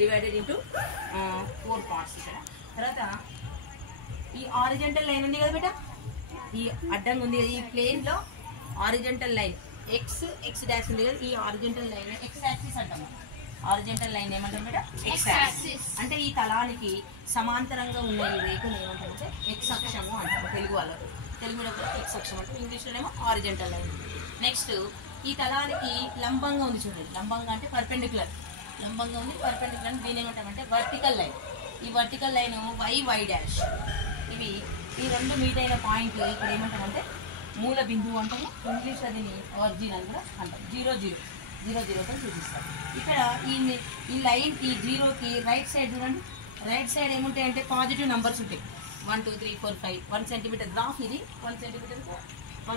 Divided into 4 parts. ఇక్కడ తర్వాత ఈ హారిజంటల్ లైన్ ఉంది కదా బేట, ఈ అడ్డంగా ఉంది కదా, ఈ ప్లేన్లో హారిజంటల్ లైన్ ఎక్స్ డాష్ ఉంది కదా, ఈ హారిజంటల్ లైన్ ఎక్స్ యాక్సిస్ అంటాం. హారిజంటల్ లైన్ ఏమంటాం బేట? X axis. అంటే ఈ తలానికి సమాంతరంగా ఉన్న ఈ రేఖను ఏమంటామంటే ఎక్స్ అక్షము అంటాం. తెలుగులో కూడా ఎక్స్ అక్షం అంటే, ఇంగ్లీష్లోనేమో హారిజంటల్ లైన్. నెక్స్ట్ ఈ తలానికి లంబంగా ఉంది చూడండి, లంబంగా అంటే పర్పెండిక్యులర్, లంబంగా ఉంది పర్పెండిక్యులర్. దీని ఏమంటామంటే వర్టికల్ లైన్. ఈ వర్టికల్ లైన్ వై డాష్, ఇవి ఈ రెండు మీట్ అయిన పాయింట్లు ఇక్కడ ఏమంటామంటే మూల బిందువు అంటాము. ఇంగ్లీష్ దీన్ని ఆరిజిన్ అని కూడా అంటాం. 0 0 చూపిస్తాం. ఇక్కడ ఈ లైన్కి 0కి రైట్ సైడ్ చూడండి, రైట్ సైడ్ ఏముంటాయి అంటే పాజిటివ్ నెంబర్స్ ఉంటాయి. 1 2 3 4 5 1 సెంటీమీటర్ గ్రాఫ్, ఇది 1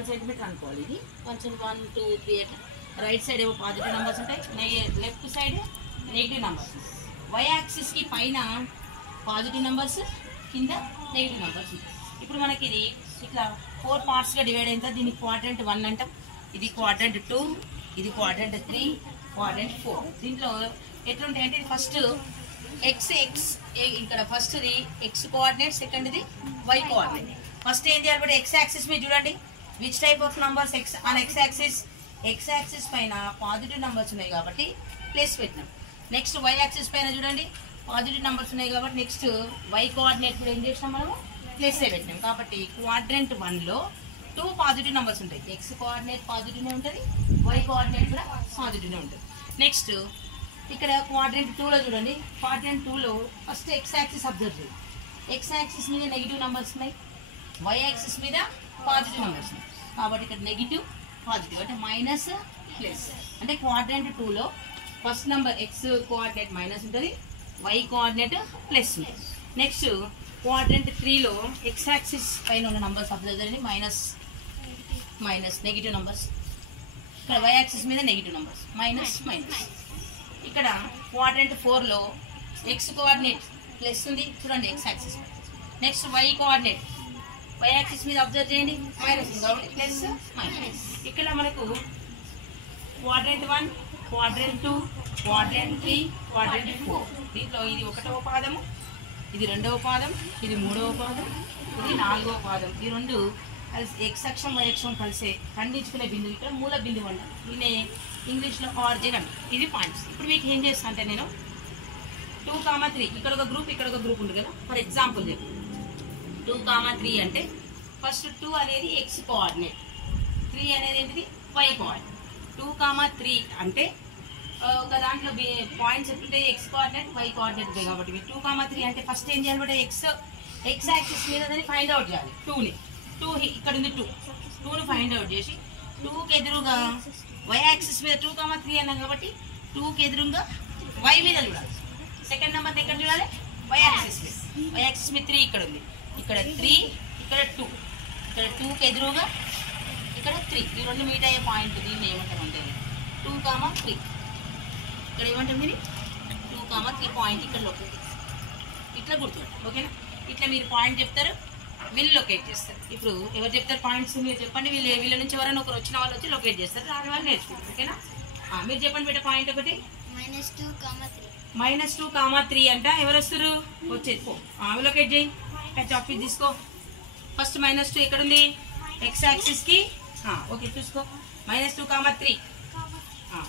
సెంటీమీటర్ అనుకోవాలి. ఇది 1 2 3 అట్లా రైట్ సైడ్ ఏమో పాజిటివ్ నెంబర్స్ ఉంటాయి, left side negative numbers. Y యాక్సిస్కి పైన పాజిటివ్ నెంబర్స్, కింద నెగిటివ్ నెంబర్స్. ఇప్పుడు మనకి ఇది ఇట్లా 4 పార్ట్స్గా డివైడ్ అయిన తర్వాత దీనికి క్వాడ్రంట్ 1 అంటాం, ఇది క్వాడ్రంట్ 2, ఇది క్వాడ్రంట్ 3, క్వాడ్రంట్ 4. దీంట్లో ఎట్లుంటాయంటే ఇది ఫస్ట్ ఎక్స్ ఇక్కడ ఫస్ట్ది ఎక్స్ కోఆర్డినేట్, సెకండ్ది వై కోఆర్డినేట్. ఫస్ట్ ఏం చేయాలి బట్ ఎక్స్ యాక్సిస్ మీద చూడండి, which type of numbers X on X axis పైన పాజిటివ్ నెంబర్స్ ఉన్నాయి కాబట్టి ప్లస్ పెట్టినాం. నెక్స్ట్ వై యాక్సిస్ పైన చూడండి పాజిటివ్ నెంబర్స్ ఉన్నాయి కాబట్టి నెక్స్ట్ వై కోఆర్డినేట్ కూడా ఏం చేసినాం మనము ప్లస్ పెట్టినాం. కాబట్టి క్వాడ్రంట్ 1లో 2 పాజిటివ్ నెంబర్స్ ఉంటాయి. ఎక్స్ కోఆర్డినేట్ పాజిటివ్నే ఉంటుంది, వై కోఆర్డినేట్ కూడా పాజిటివ్నే ఉంటుంది. నెక్స్ట్ ఇక్కడ క్వాడ్రంట్ 2లో చూడండి, క్వాడ్రంట్ 2లో ఫస్ట్ ఎక్స్ యాక్సిస్ అబ్జర్వ్ చేయండి. ఎక్స్ యాక్సిస్ మీద నెగిటివ్ నెంబర్స్ ఉన్నాయి, వై యాక్సిస్ మీద పాజిటివ్ నెంబర్స్ ఉన్నాయి. కాబట్టి ఇక్కడ నెగిటివ్ పాజిటివ్ అంటే మైనస్ ప్లస్. అంటే క్వాడ్రంట్ 2లో first number X coordinate minus ఉంటుంది, వై కోఆర్డినేట్ ప్లస్ ఉంది. నెక్స్ట్ క్వాడ్రంట్ 3లో ఎక్స్ యాక్సిస్ పైన ఉన్న నంబర్స్ అబ్జర్వ్ చేయండి, మైనస్ నెగిటివ్ నెంబర్స్. ఇక్కడ వై యాక్సిస్ మీద నెగిటివ్ నెంబర్స్, మైనస్. ఇక్కడ క్వాడ్రంట్ 4లో ఎక్స్ కోఆర్డినేట్ ప్లస్ ఉంది చూడండి X axis. Next y coordinate y axis మీద అబ్జర్వ్ చేయండి, మైనస్ ఉంది కాబట్టి ప్లస్ మైనస్. ఇక్కడ మనకు క్వాడ్రంట్ 1, క్వాడ్రంట్ 2, క్వాడ్రంట్ 3, క్వాడ్రంట్ 4. దీంట్లో ఇది 1వ పాదము, ఇది 2వ పాదం, ఇది 3వ పాదం, ఇది 4వ పాదం. ఈ రెండు కలిసి ఎక్స్ అక్షం వై అక్షం కలిసే ఖండించుకునే బిందువు ఇక్కడ మూల బిందువు అంటారు. దీన్ని ఇంగ్లీష్లో ఆరిజిన్ అంటారు. ఇది పాయింట్స్. ఇప్పుడు మీకు ఏం చేస్తాను అంటే నేను 2, 3 ఇక్కడ ఒక గ్రూప్ ఉంది కదా. ఫర్ ఎగ్జాంపుల్ 2, 3 అంటే ఫస్ట్ 2 అనేది ఎక్స్ కోఆర్డినేట్, 3 అనేది ఏంటిది వై కోఆర్డినేట్. 2, 3 అంటే ఒక దాంట్లో పాయింట్స్ ఎట్లుంటాయి ఎక్స్ కోఆర్డినేట్ వై కోఆర్డినేట్ ఉంటాయి. కాబట్టి 2, 3 అంటే ఫస్ట్ ఏం చేయాలి అంటే ఎక్స్ యాక్సిస్ మీద దాన్ని ఫైండ్ అవుట్ చేయాలి. 2 ఇక్కడ ఉంది, 2ని ఫైండ్ అవుట్ చేసి 2కి ఎదురుగా వై యాక్సిస్ మీద 2, 3 అన్నాం కాబట్టి 2కి ఎదురుగా వై మీద చూడాలి. సెకండ్ నెంబర్ ఎక్కడ చూడాలి వై యాక్సిస్ మీద 3 ఇక్కడ ఉంది, ఇక్కడ 3, ఇక్కడ 2, ఇక్కడ 2కి ఎదురుగా ఇక్కడ 3. ఈ రెండు మీట్ అయ్యే పాయింట్ దీన్ని ఏమంటామంటే 2, 3. ఇక్కడ ఏమంటుంది 2, 3 పాయింట్ ఇక్కడ లొకేట్ ఇట్లా గుర్తుంటారు. ఓకేనా? ఇట్లా మీరు పాయింట్ చెప్తారు, వీళ్ళు లొకేట్ చేస్తారు. ఇప్పుడు ఎవరు చెప్తారు పాయింట్స్ మీరు చెప్పండి, వీళ్ళ నుంచి ఎవరైనా ఒకరు వచ్చిన వాళ్ళు వచ్చి లొకేట్ చేస్తారు, రాని వాళ్ళు నేర్చుకుంటారు. ఓకేనా? మీరు చెప్పండి బిడ్డ పాయింట్ ఒకటి. -2, 3 అంట. ఎవరు వస్తారు వచ్చేది పో అవి లొకేట్ చేయి. చాక్పీస్ తీసుకో. ఫస్ట్ -2 ఎక్కడుంది ఎక్స్ యాక్సిస్ కి. ఓకే చూసుకో -2, 3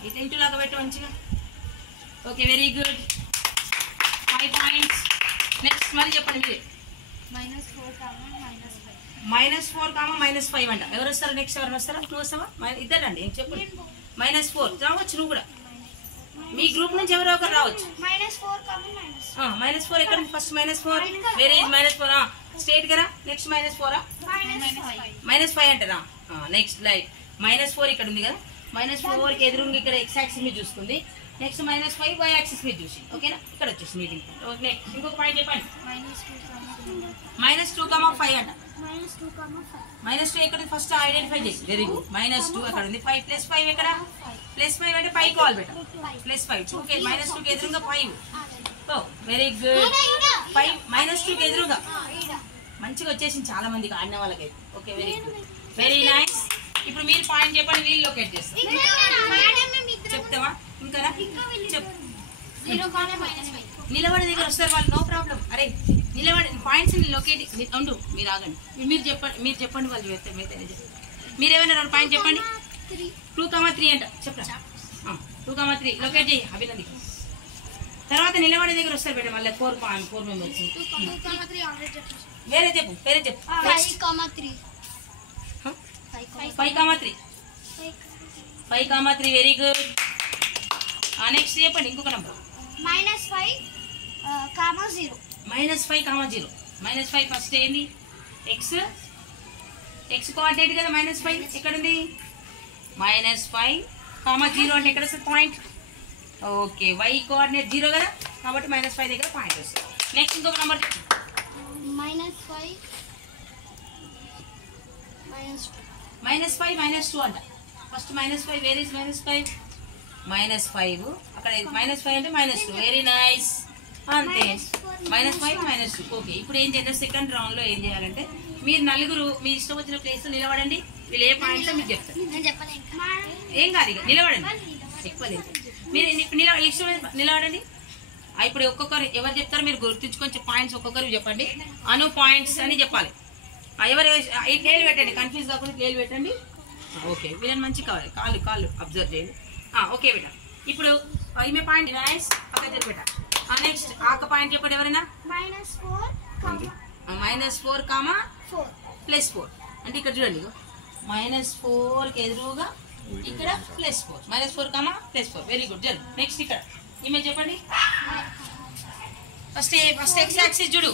ఇది ఇంటూ లాగా పెట్టు మంచిగా. Okay very good, 5 points. Next మళ్ళీ చెప్పండి మీరు. -4, -5 అంట. ఎవరు వస్తారు నెక్స్ట్? ఎవరు వస్తారా? నువ్వు వస్తావా? ఇద్దరు రండి చెప్పండి. -4 రావచ్చు నువ్వు కూడా, మీ గ్రూప్ నుంచి ఎవరో ఒకరు రావచ్చు. -4 ఎక్కడ ఫస్ట్ -4 వేరే -4 స్ట్రేట్ గా. నెక్స్ట్ -4 -5 అంటారా? నెక్స్ట్ లైట్ -4 ఇక్కడ ఉంది కదా, -4 కి ఎదురుంగి ఇక్కడ ఎక్స్ యాక్సిస్ మీద చూస్తుంది. నెక్స్ట్ -5 వై యాక్సిస్ మీద చూసి. ఓకేనా? ఇక్కడ వచ్చేసి మీటింగ్. నెక్స్ట్ ఇంకొక పాయింట్ చెప్పండి. -2, 5 అంట. -2 ఎక్కడ ఫస్ట్ ఐడెంటిఫై చేసి. Very good. -2 అక్కడ ఉంది. 5 + 5 ఎక్కడ? +5 అంటే 5 కావాలి బెట. +5 2 -2 కి ఎదురుగా 5. Very good. 5 -2 కి ఎదురుగా మంచిగా వచ్చేసింది చాలా మందికి ఆడిన వాళ్ళకైతే. Okay very good, very nice. ఇప్పుడు మీరు పాయింట్ చెప్పండి, వీళ్ళు లొకేట్ చేస్తారు. చెప్తావా ఇంకా? చెప్పు. 0, -5 నిలబడి దగ్గర వస్తారు వాళ్ళు, నో ప్రాబ్లం. అరే నిలబడి పాయింట్స్ లొకేట్ ఉండు, మీరు ఆగండి, మీరు చెప్పండి వాళ్ళు చెప్తారు. మీరేమైనా 2 పాయింట్స్ చెప్పండి. 2,3 అంట చెప్పరా? 2,3 లొకేట్ చేయి అభినంది. తర్వాత నిలబడే దగ్గర వస్తారు బేట మళ్ళీ 4 మెంబర్స్. వేరే చెప్పు 5,3 5,3 వెరీ గుడ్. నెక్స్ట్ చెప్పండి ఇంకొక నెంబర్. -5, -0. -5 ఫస్ట్ ఏంది? ఎక్స్ కోఆర్డినేట్ కదా -5 ఎక్కడ ఉంది? -5, -0 అంటే ఎక్కడ వస్తుంది పాయింట్? ఓకే, y కోఆర్డినేట్ 0 కదా కాబట్టి -5 దగ్గర పాయింట్ వస్తుంది. నెక్స్ట్ ఇంకొక నెంబర్ -5, -2 అంట. First -5 where is -5? -5 అక్కడ -5 అంటే -2. వెరీ నైస్, అంతే. -5 -2. ఓకే, ఇప్పుడు ఏం చేయాలి? సెకండ్ రౌండ్ లో ఏం చేయాలంటే మీరు నలుగురు మీ ఇష్టం వచ్చిన ప్లేస్ లో నిలబడండి. వీళ్ళు ఏ పాయింట్స్ మీకు చెప్తారు. ఏం కాదు, ఇక నిలబడండి. ఎక్కువ లేదు, మీరు ఇష్టం నిలబడండి. ఇప్పుడు ఒక్కొక్కరు ఎవరు చెప్తారో మీరు గుర్తుంచుకొని పాయింట్స్ ఒక్కొక్కరు చెప్పండి. అను పాయింట్స్ అని చెప్పాలి. ఎవరు క్లియర్ పెట్టండి, కన్ఫ్యూజ్ కాకుండా క్లియర్ పెట్టండి. ఓకే, వీళ్ళని మంచి కావాలి, కాళ్ళు అబ్జర్వ్ చేయండి. ఓకే బేట, ఇప్పుడు ఈమె పాయింట్ నైస్ పక్కన బేట. నెక్స్ట్ ఆక పాయింట్ చెప్పండి ఎవరైనా. -4, -4, అంటే ఇక్కడ చూడండి, -4 కి ఎదురుగా ఇక్కడ +4, -4, +4. Very good. జరు నెక్స్ట్ ఇక్కడ ఈమె చెప్పండి. ఫస్ట్ ఎక్స్ యాక్సిస్ చూడు,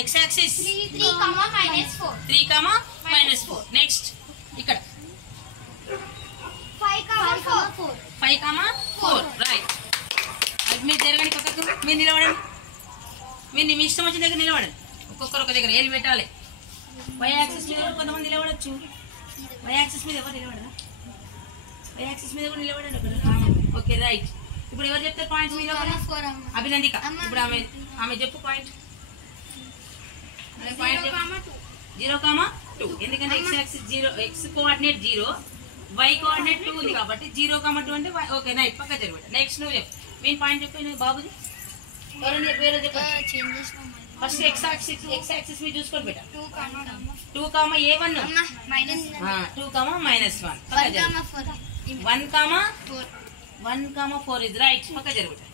ఎక్స్ యాక్సిస్ 3, -4. నెక్స్ట్ ఇక్కడ 5, 4. రైట్. మీరు జరగండి పక్కకు, మీరు నిలబడండి. మీరు మీ ఇష్టం వచ్చిన దగ్గర నిలబడండి. ఒక్కొక్కరు ఒక దగ్గర ఏళ్ళు పెట్టాలి. వై యాక్సిస్ మీద కొంతమంది నిలబడచ్చు. వై యాక్సిస్ మీద ఎవరు నిలబడరా? వై యాక్సిస్ మీద కూడా నిలబడండి. Okay right. ఇప్పుడు ఎవరు చెప్తారు పాయింట్స్ మీద? అభినందిక. ఇప్పుడు ఆమె చెప్పు పాయింట్. 0,2. ఎందుకంటే x axis 0, x coordinate 0, y coordinate 2 ఉంది కాబట్టి 0,2 అంటే ఓకే నైట్ పక్క జరిగిపోయి. నెక్స్ట్ నువ్వు చెప్పు, మీ పాయింట్ చెప్పి బాబుజీ ఎవరైనా చెప్పారో చెప్పండి. ఫస్ట్ ఎక్స్ యాక్సిస్ మీరు చూసుకొని పెట్టా. 2, A1, 2, -1. 1,4 ఇస్ రైట్ పక్క జరుగుతాయి.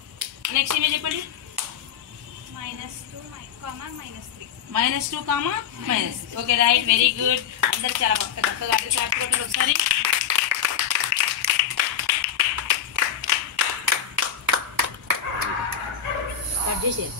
నెక్స్ట్ ఏమే చెప్పండి. -2, -3. Okay right, very good. అందరు చాలా చక్కగా కొట్టండి ఒకసారి. కట్ చేసేది.